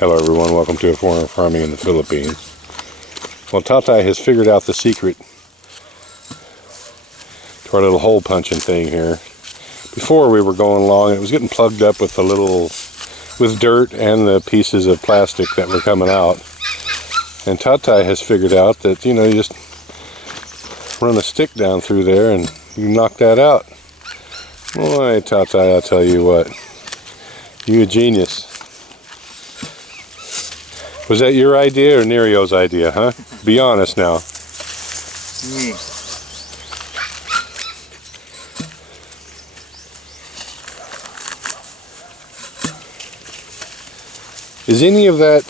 Hello everyone, welcome to Foreign Farming in the Philippines. Well, Tatai has figured out the secret to our little hole punching thing here. Before we were going along, it was getting plugged up with with dirt and the pieces of plastic that were coming out. And Tatai has figured out that, you just run a stick down through there and you knock that out. Boy, Tatai, I'll tell you what, you a genius. Was that your idea or Nerio's idea, huh? Be honest now. Me. Is any of that,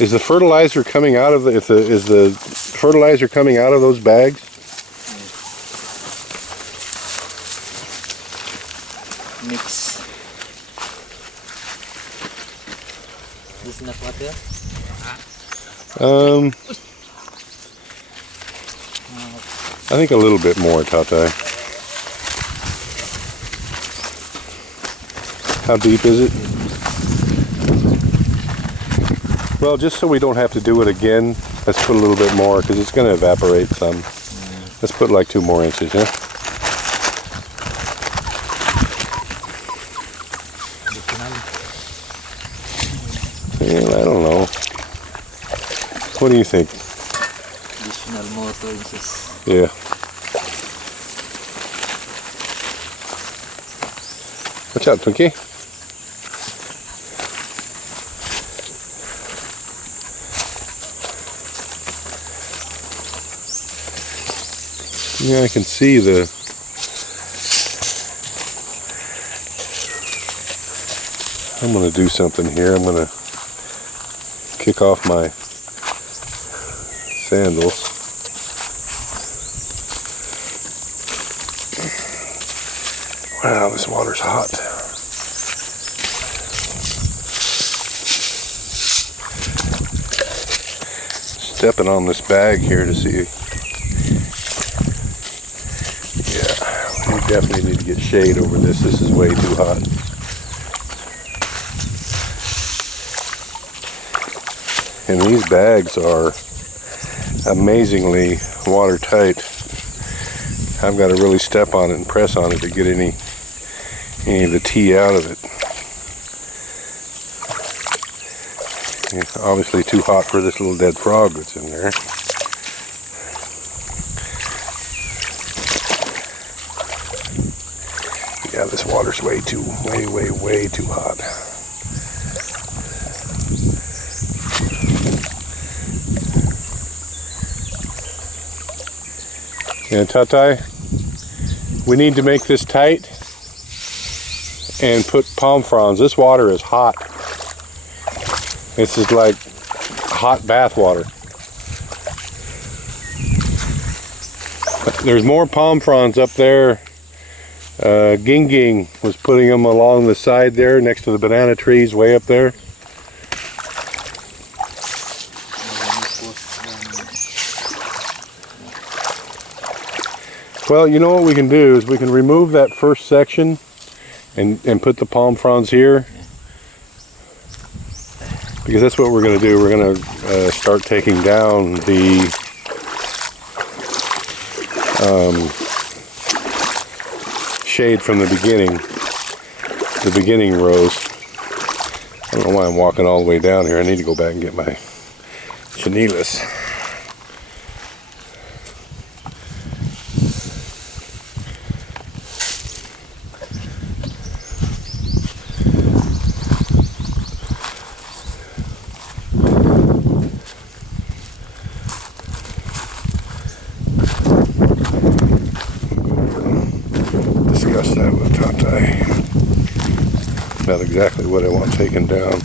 is the fertilizer coming out of is the fertilizer coming out of those bags? Mix. This enough water? I think a little bit more, Tatai. How deep is it? Well, just so we don't have to do it again, let's put a little bit more because it's going to evaporate some. Let's put like 2 more inches, yeah? Well, I don't know. What do you think? Additional more 2 inches. Yeah. Watch out, Twinkie. Yeah, I can see I'm going to do something here. I'm going to kick off my sandals. Wow, this water's hot. Stepping on this bag here to see. Yeah, we definitely need to get shade over this. This is way too hot. And these bags are amazingly watertight. I've got to really step on it and press on it to get any of the tea out of it. Yeah, obviously too hot for this little dead frog that's in there. Yeah, this water's way too hot. Yeah, Tatai, we need to make this tight and put palm fronds. This water is hot. This is like hot bath water. There's more palm fronds up there. Ging Ging was putting them along the side there next to the banana trees way up there. Well, you know what we can do is we can remove that first section and put the palm fronds here, because that's what we're going to do. We're going to start taking down the shade from the beginning rows. I don't know why I'm walking all the way down here. I need to go back and get my chenillas. Discuss that with Tatai. Not exactly what I want taken down.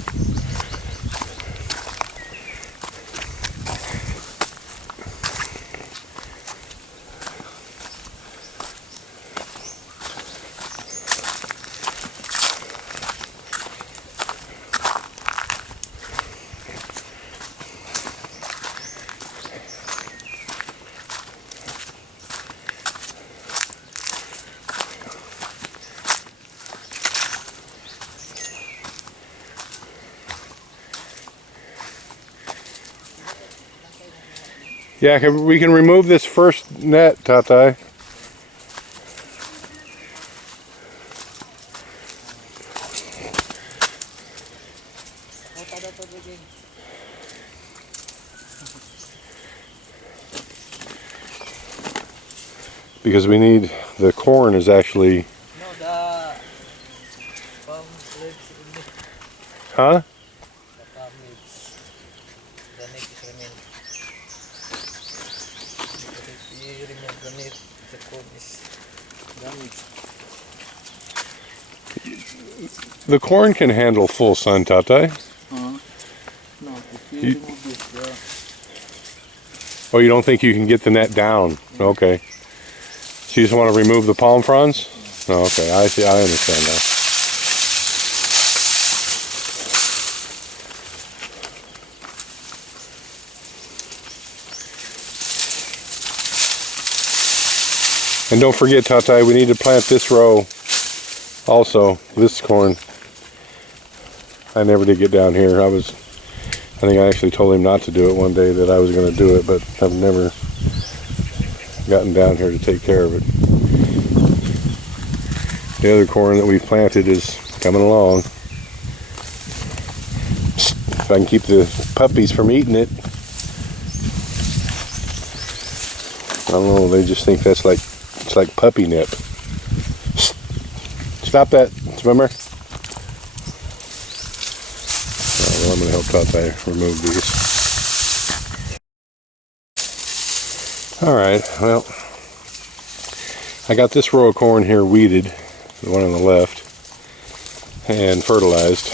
Yeah, we can remove this first net, Tatai. Because we need, the corn is actually... No, the palm leaves. Huh? The palm leaves. The neck is remain. Because if you remove the neck, the corn is damaged. The corn can handle full sun, Tatai. No, if you remove this, Oh, you don't think you can get the net down? Okay. So you just want to remove the palm fronds? Oh, okay, I see. I understand now. And don't forget, Tatai, we need to plant this row also, this corn. I never did get down here. I think I actually told him not to do it one day, that I was going to do it, but I've never gotten down here to take care of it. The other corn that we've planted is coming along. If I can keep the puppies from eating it. I don't know, they just think that's like, it's like puppy nip. Stop that, swimmer. Well, I'm going to help Tatai remove these. Alright, well, I got this row of corn here weeded, the one on the left, and fertilized.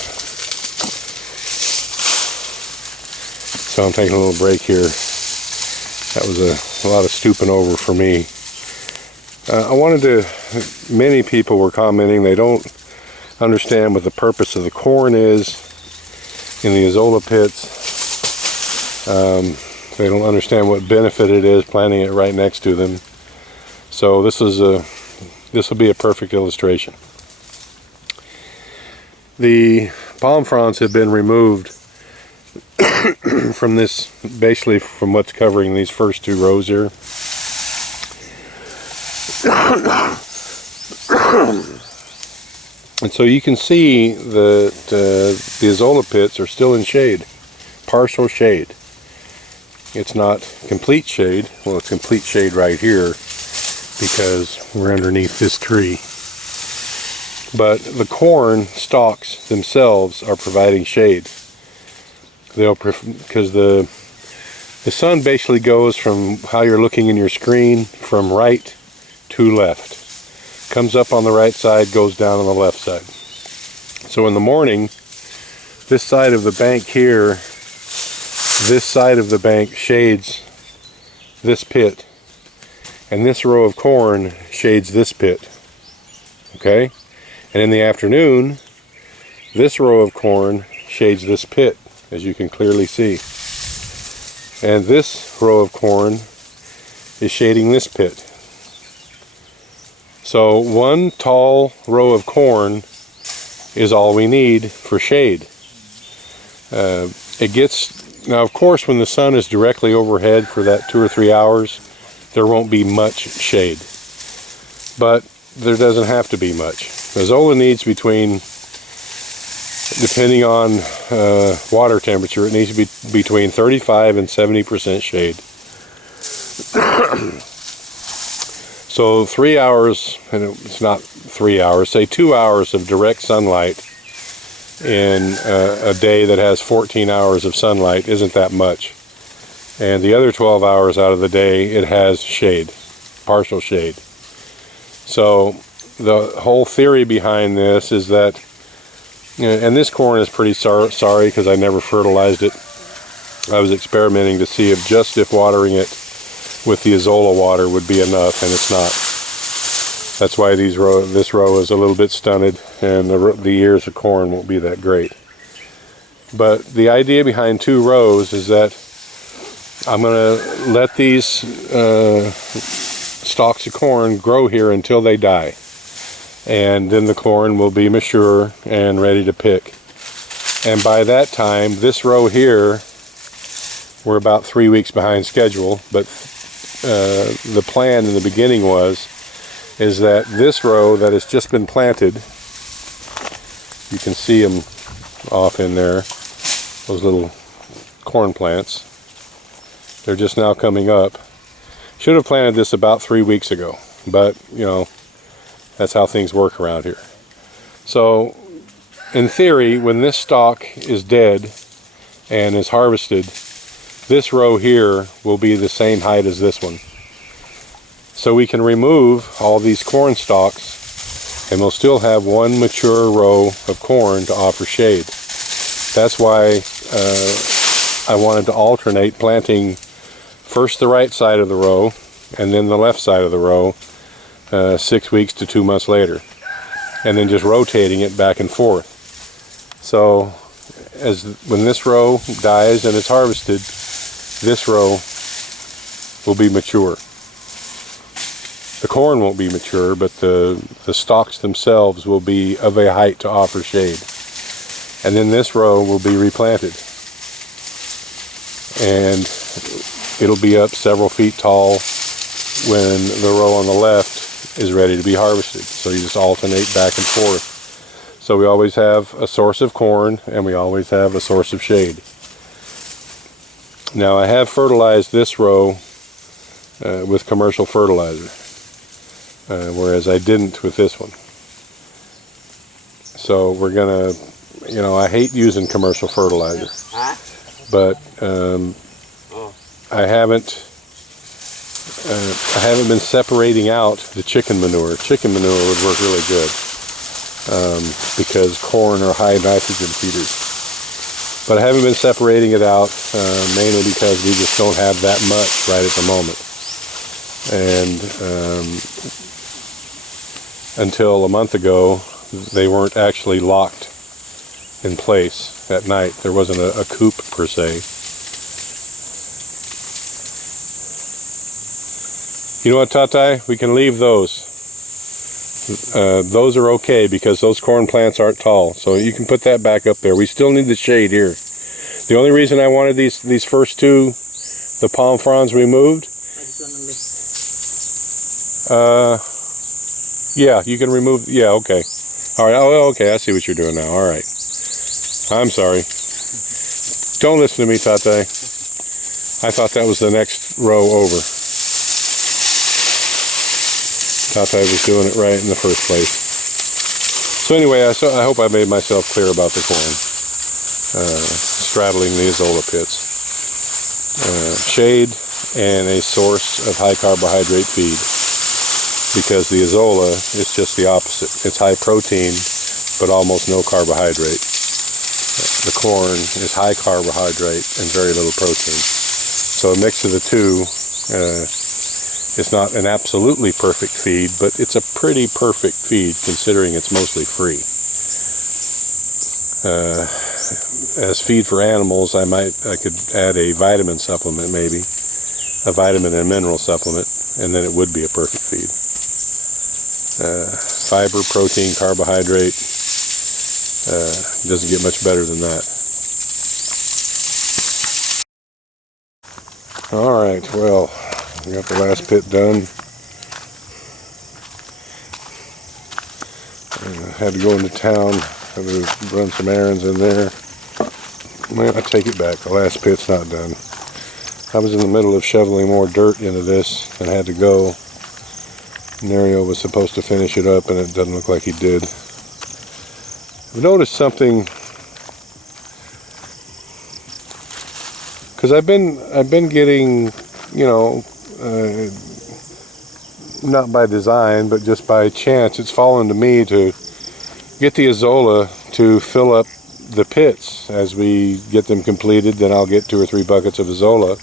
So I'm taking a little break here. That was a lot of stooping over for me. Many people were commenting they don't understand what the purpose of the corn is in the Azolla pits. They don't understand what benefit it is planting it right next to them. So this will be a perfect illustration. The palm fronds have been removed from this, basically from what's covering these first two rows here. And so you can see that the Azolla pits are still in shade, partial shade. It's not complete shade. Well, it's complete shade right here because we're underneath this tree. But the corn stalks themselves are providing shade. Because the sun basically goes from how you're looking in your screen from right to left. Comes up on the right side, goes down on the left side. So in the morning, this side of the bank here, this side of the bank shades this pit, and this row of corn shades this pit. Okay? And in the afternoon, this row of corn shades this pit, as you can clearly see. And this row of corn is shading this pit. So one tall row of corn is all we need for shade. Now of course when the sun is directly overhead for that 2 or 3 hours, there won't be much shade. But there doesn't have to be much. Azolla needs depending on water temperature, it needs to be between 35 and 70% shade. So 3 hours, and it's not 3 hours, say 2 hours of direct sunlight in a day that has 14 hours of sunlight isn't that much. And the other 12 hours out of the day, it has shade, partial shade. So the whole theory behind this is that, and this corn is pretty sorry because I never fertilized it. I was experimenting to see if watering it with the Azolla water would be enough, and it's not. That's why this row is a little bit stunted, and the ears of corn won't be that great. But the idea behind 2 rows is that I'm going to let these stalks of corn grow here until they die. And then the corn will be mature and ready to pick. And by that time, this row here we're about 3 weeks behind schedule, but the plan in the beginning is that this row that has just been planted, you can see them off in there, those little corn plants, they're just now coming up. Should have planted this about 3 weeks ago, but you know, that's how things work around here. So in theory, when this stalk is dead and is harvested, this row here will be the same height as this one. So we can remove all these corn stalks and we'll still have one mature row of corn to offer shade. That's why I wanted to alternate planting first the right side of the row and then the left side of the row 6 weeks to 2 months later, and then just rotating it back and forth. So when this row dies and it's harvested, this row will be mature. The corn won't be mature, but the stalks themselves will be of a height to offer shade. And then this row will be replanted. And it'll be up several feet tall when the row on the left is ready to be harvested. So you just alternate back and forth. So we always have a source of corn and we always have a source of shade. Now I have fertilized this row with commercial fertilizer, whereas I didn't with this one. So we're gonna, you know, I hate using commercial fertilizer, but I haven't been separating out the chicken manure. Chicken manure would work really good because corn are high nitrogen feeders. But I haven't been separating it out mainly because we just don't have that much right at the moment. And until a month ago, they weren't actually locked in place at night. There wasn't a coop per se. You know what, Tatai? We can leave those. Those are okay because those corn plants aren't tall. So you can put that back up there. We still need the shade here. The only reason I wanted these first two, the palm fronds removed. Yeah, you can remove. Yeah, okay. All right. Oh, okay. I see what you're doing now. All right. I'm sorry. Don't listen to me, Tatai. I thought that was the next row over. Tatai was doing it right in the first place. So anyway, I hope I made myself clear about the corn. Straddling the Azolla pits. Shade and a source of high carbohydrate feed. Because the Azolla is just the opposite. It's high protein, but almost no carbohydrate. The corn is high carbohydrate and very little protein. So a mix of the two, it's not an absolutely perfect feed, but it's a pretty perfect feed considering it's mostly free. As feed for animals, I could add a vitamin supplement maybe, a vitamin and mineral supplement, and then it would be a perfect feed. Fiber, protein, carbohydrate, doesn't get much better than that. Alright, well, we got the last pit done. Had to go into town, had to run some errands in there. Well, I take it back, the last pit's not done. I was in the middle of shoveling more dirt into this and had to go. Nerio was supposed to finish it up and it doesn't look like he did. I've noticed something, because I've been getting, you know, not by design but just by chance, it's fallen to me to get the Azolla to fill up the pits. As we get them completed, then I'll get 2 or 3 buckets of Azolla.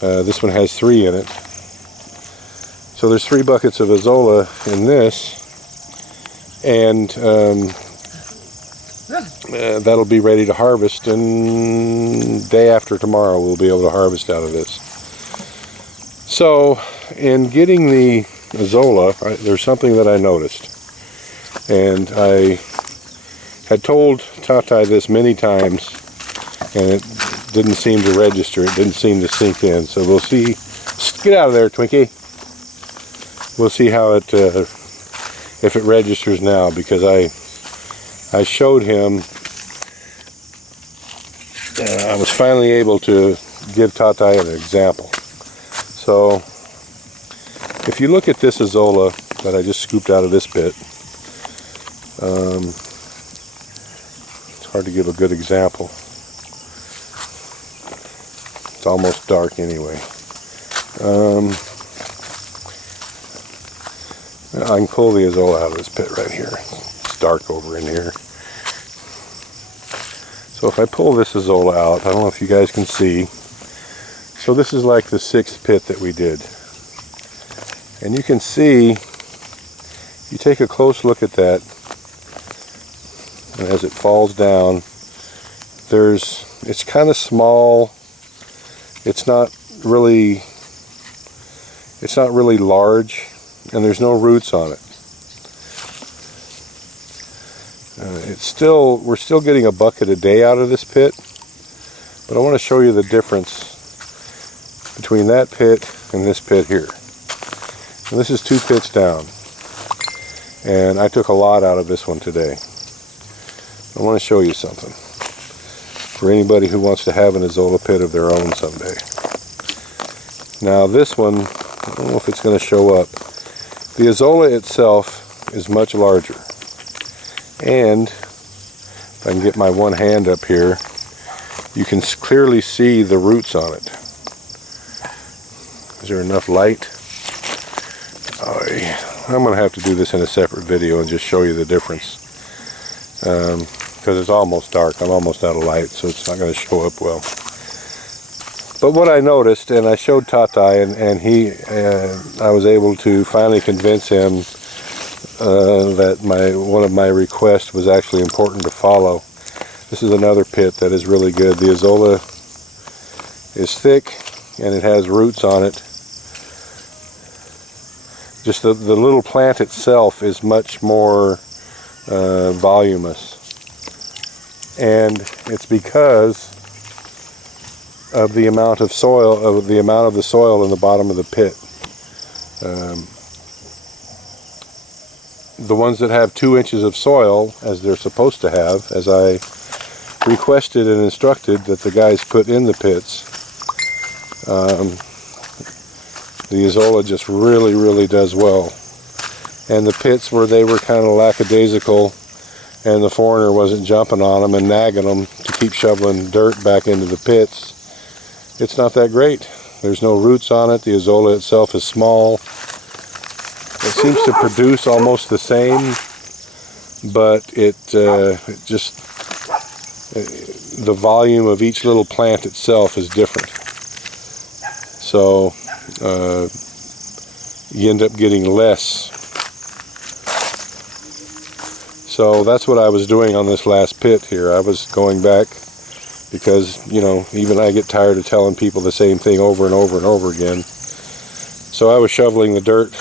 This one has 3 in it. So there's 3 buckets of Azolla in this, and that'll be ready to harvest, and day after tomorrow we'll be able to harvest out of this. So in getting the Azolla, there's something that I noticed, and I had told Tatai this many times, and it didn't seem to register. It didn't seem to sink in. So we'll see. Get out of there, Twinkie. We'll see how it, if it registers now, because I showed him. I was finally able to give Tatai an example. So if you look at this Azolla that I just scooped out of this pit, it's hard to give a good example. It's almost dark anyway. I can pull the Azolla out of this pit right here. It's dark over in here. So if I pull this Azolla out, I don't know if you guys can see. So this is like the 6th pit that we did. And you can see, you take a close look at that, and as it falls down, it's kind of small. It's not really large, and there's no roots on it. We're still getting a bucket a day out of this pit, but I want to show you the difference between that pit and this pit here. And this is 2 pits down, and I took a lot out of this one today. I want to show you something for anybody who wants to have an Azolla pit of their own someday. Now this one, I don't know if it's going to show up. The Azolla itself is much larger, and if I can get my one hand up here, you can clearly see the roots on it. Is there enough light? I'm going to have to do this in a separate video and just show you the difference, because it's almost dark. I'm almost out of light, so it's not going to show up well. But what I noticed, and I showed Tatai, and I was able to finally convince him that one of my requests was actually important to follow. This is another pit that is really good. The Azolla is thick, and it has roots on it. Just the little plant itself is much more voluminous, and it's because of the amount of soil, of the soil in the bottom of the pit. The ones that have 2 inches of soil, as they're supposed to have, as I requested and instructed that the guys put in the pits, the Azolla just really does well. And the pits where they were kind of lackadaisical and the foreigner wasn't jumping on them and nagging them to keep shoveling dirt back into the pits, it's not that great. There's no roots on it. The Azolla itself is small. It seems to produce almost the same, but the volume of each little plant itself is different. So you end up getting less. So that's what I was doing on this last pit here. I was going back because, you know, even I get tired of telling people the same thing over and over and over again. So I was shoveling the dirt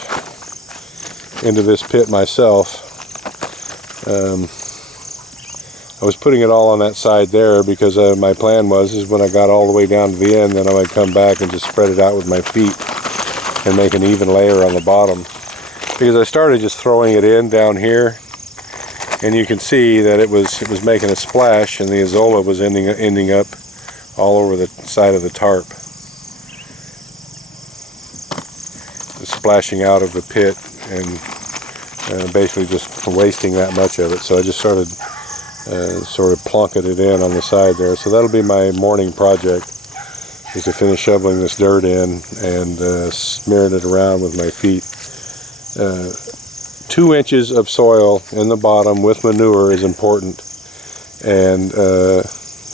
into this pit myself. I was putting it all on that side there because my plan was when I got all the way down to the end, then I would come back and just spread it out with my feet and make an even layer on the bottom. Because I started just throwing it in down here, and you can see that it was making a splash, and the Azolla was ending up all over the side of the tarp, splashing out of the pit and basically just wasting that much of it. So I just started sort of plonking it in on the side there. So that'll be my morning project, is to finish shoveling this dirt in and smearing it around with my feet. 2 inches of soil in the bottom with manure is important, and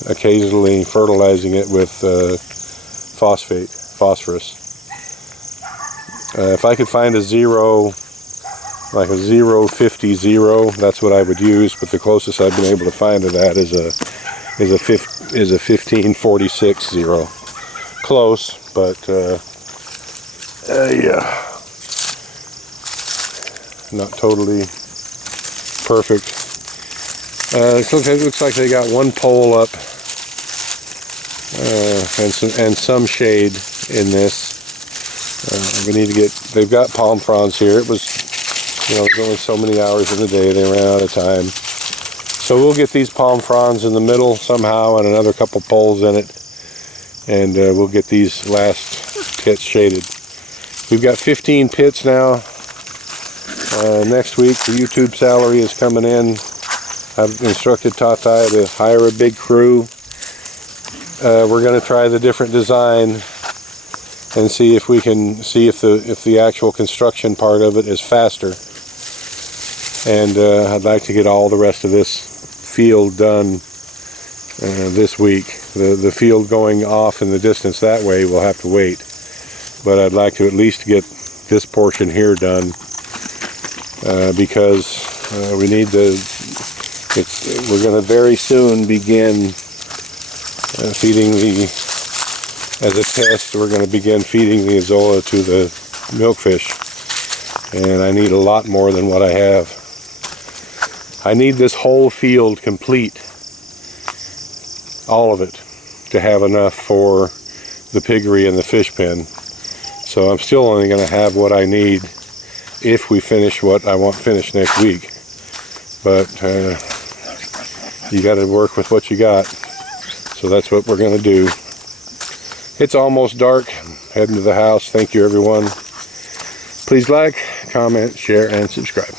occasionally fertilizing it with phosphorus. If I could find a zero, like a 0.50, that's what I would use, but the closest I've been able to find to that is a 1546 zero. Close, but yeah, not totally perfect. It looks like they got one pole up and some shade in this. We need to get, they've got palm fronds here. It was, there's only so many hours in the day, they ran out of time. So we'll get these palm fronds in the middle somehow and another couple poles in it, and we'll get these last pits shaded. We've got 15 pits now. Next week the YouTube salary is coming in. I've instructed Tati to hire a big crew. We're going to try the different design and see if we can see if the actual construction part of it is faster. And I'd like to get all the rest of this field done this week. The field going off in the distance that way will have to wait, but I'd like to at least get this portion here done because we need to. We're going to very soon begin feeding as a test. We're going to begin feeding the Azolla to the milkfish, and I need a lot more than what I have. I need this whole field complete, all of it, to have enough for the piggery and the fish pen. So I'm still only going to have what I need if we finish what I want finished next week. But you got to work with what you got. So that's what we're going to do. It's almost dark. Heading to the house. Thank you, everyone. Please like, comment, share, and subscribe.